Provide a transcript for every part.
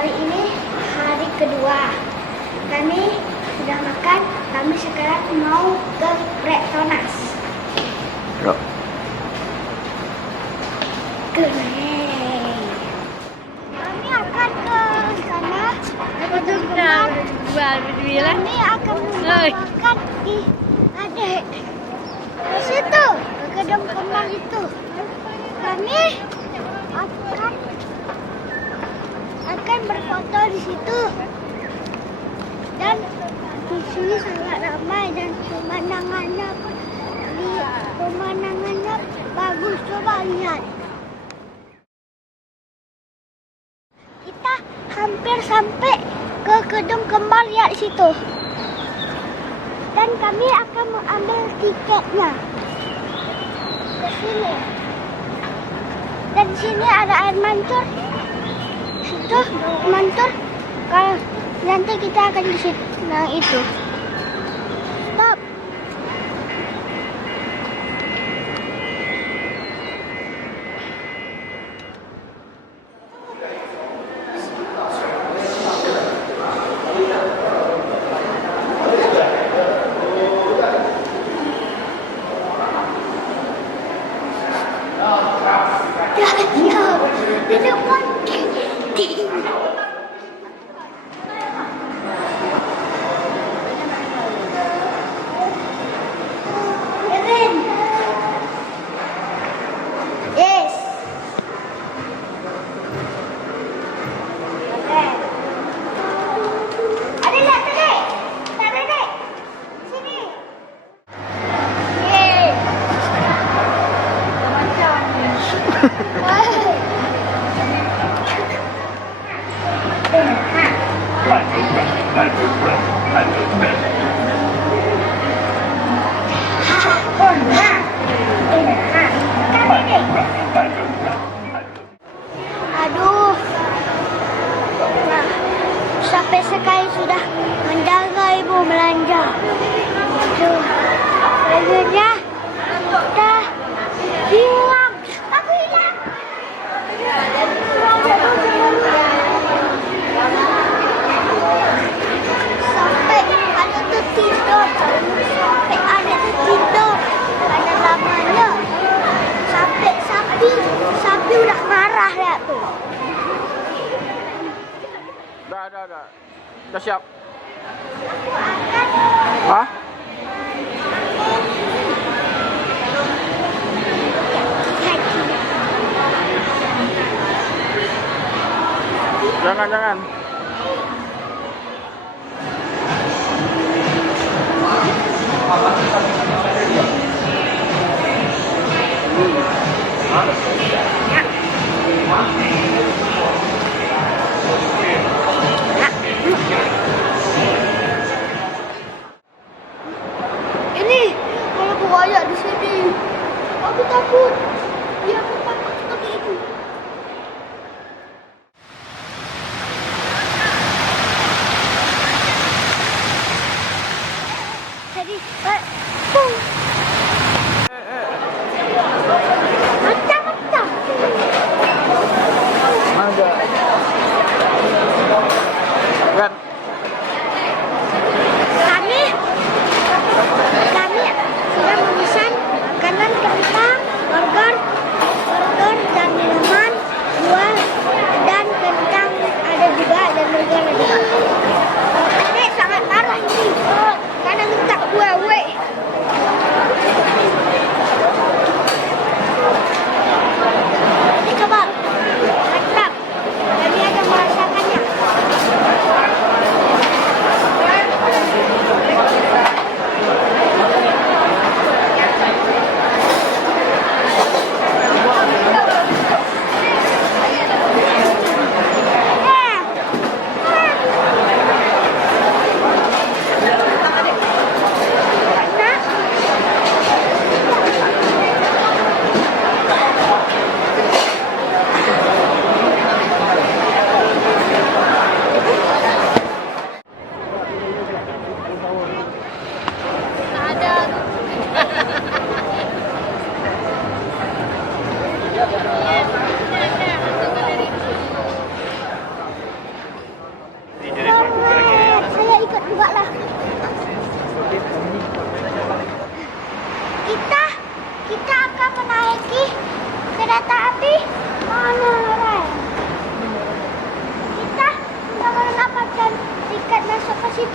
Hari ini hari kedua. Kami sudah makan, kami sekarang mau ke Rektonas. Yuk. Keren. Kami akan ke sana. Kami akan membawakan di adik. Ke situ, ke gedung kembang itu. Kami akan berfoto di situ. Dan di sini sangat ramai dan pemandangannya bagus. Coba lihat. Kita hampir sampai ke gedung kembar, lihat situ. Dan kami akan mengambil tiketnya ke sini. Dan di sini ada air mancur. Situ mancur. Kalau nanti kita akan di situ. Nah itu. Stop. Di depan. Keren. Yes. Keren. Ada lihat tadi. Tadi. Sini. Yeay. Aduh, nah, sampai sekali sudah menjaga ibu belanja. Aduh, bajunya udah hilang. Aku hilang. Sampai ada tertidur, sampai ada tertidur, ada lamanya, sampai sapi udah marah ya tuh. Udah siap. Aku akan Hah? Jangan. Ini kalau buaya di sini. Aku takut. Iya, aku takut seperti itu. Jadi, pung. Macam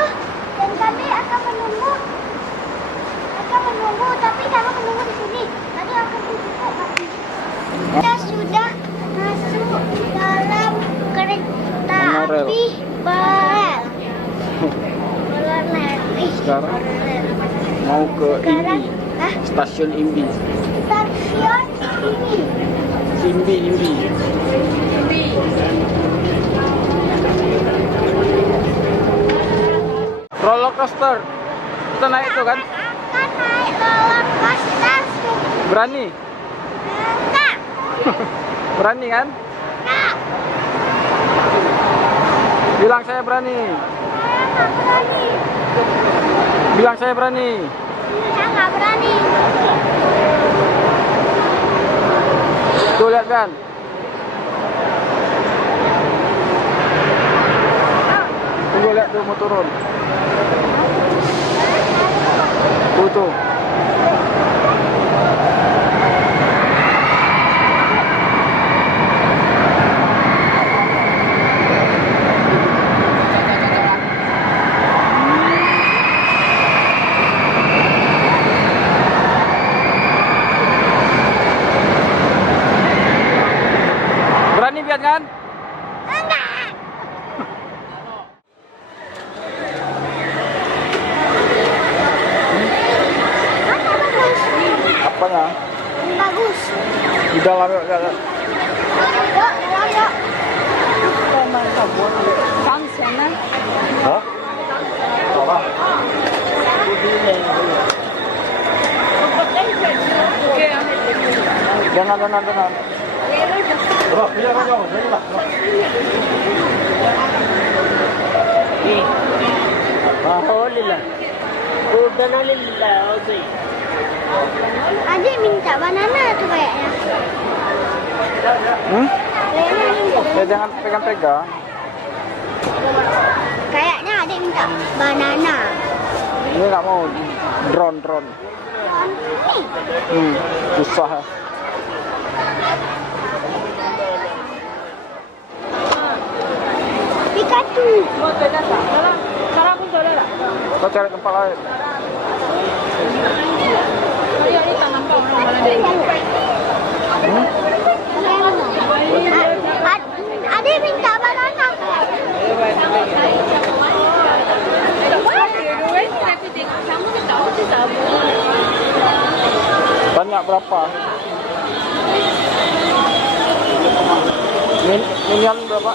itu dan kami akan menunggu. Tapi kalau menunggu di sini, nanti akan ditutup lagi. Kita sudah masuk dalam kereta Monorail. api Barel. Sekarang mau ke Sekarang, Imbi. Stasiun Imbi. stasiun ini. Imbi. Roller coaster. Kita naik itu kan? Akan naik roller coaster. Berani? Enggak. Berani kan? Enggak. Bilang saya berani. Saya nggak berani. Bilang saya berani. Saya nggak berani. Tuh lihat kan? Tunggu lihat tuh mau turun. Tuh. Berani biar kan? Enggak. Apa bagus? Apanya? Bagus. Di dalam yuk, lihat. Yuk, dalam yuk. Hah? Apa? Jangan. Bro, biar aja, jadi lah. Adik minta banana tuh kayaknya. Kayaknya minta. Ya jangan pegang-pegang. Kayaknya adik minta banana. Ini nggak mau drone. Nih. Susah ya. Pikachu. Kau cari tempat lain. Adik minta banana. Banyak berapa? Minion berapa?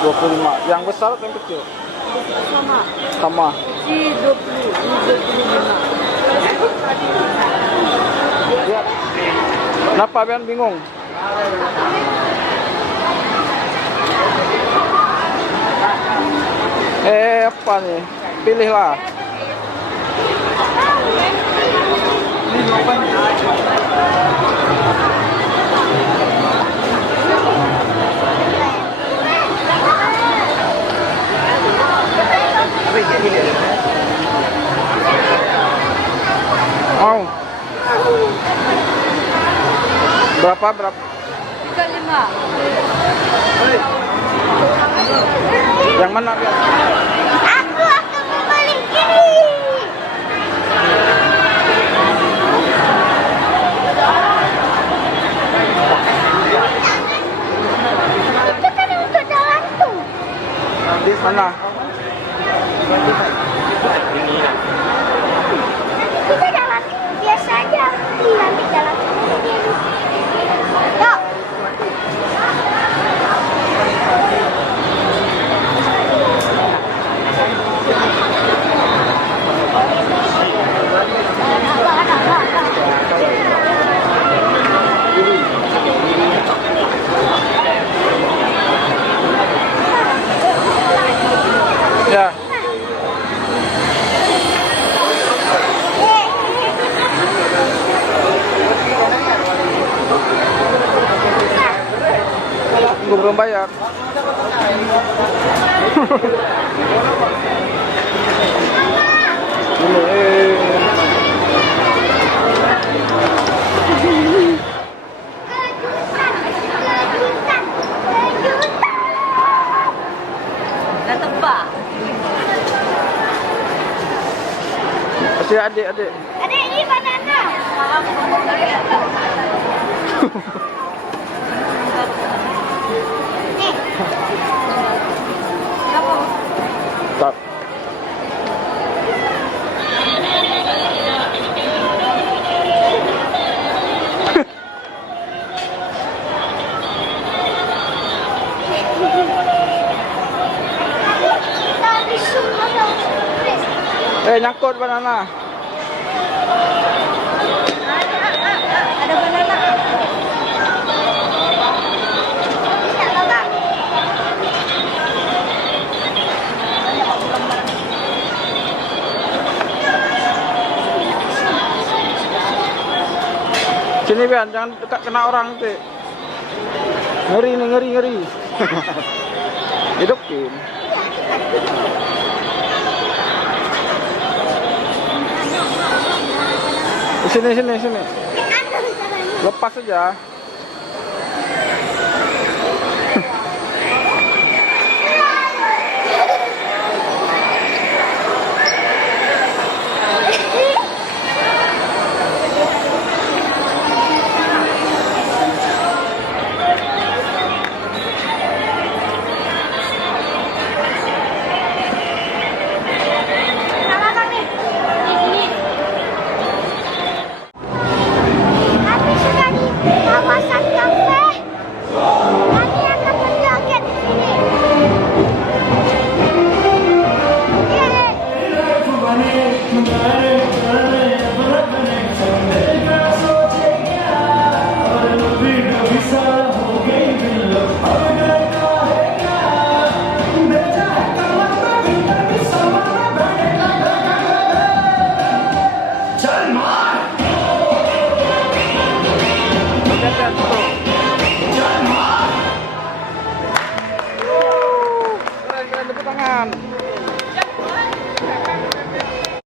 25. Yang besar atau yang kecil? Sama. Ya. Kenapa Bian bingung? Apa nih? Pilihlah. Mau? Berapa? 35. Yang mana? Bian? Aku akan membalik ini. Itu kan untuk jalan tuh. Mana? Kita jalan biasa aja. Nanti jalan sendiri. Yuk. Ya. Gue belum bayar. Kejutan. Dah tebak. Si adik. Adik, ini banana. Nih. Tak. Kita habis semua dah surprise. Nyangkut banana. Ada banana. Tidak, Babak. Sini Bian, jangan dekat kena orang nanti. Ngeri nih, ngeri. Hidupin. Sini. Anu, Lepas saja.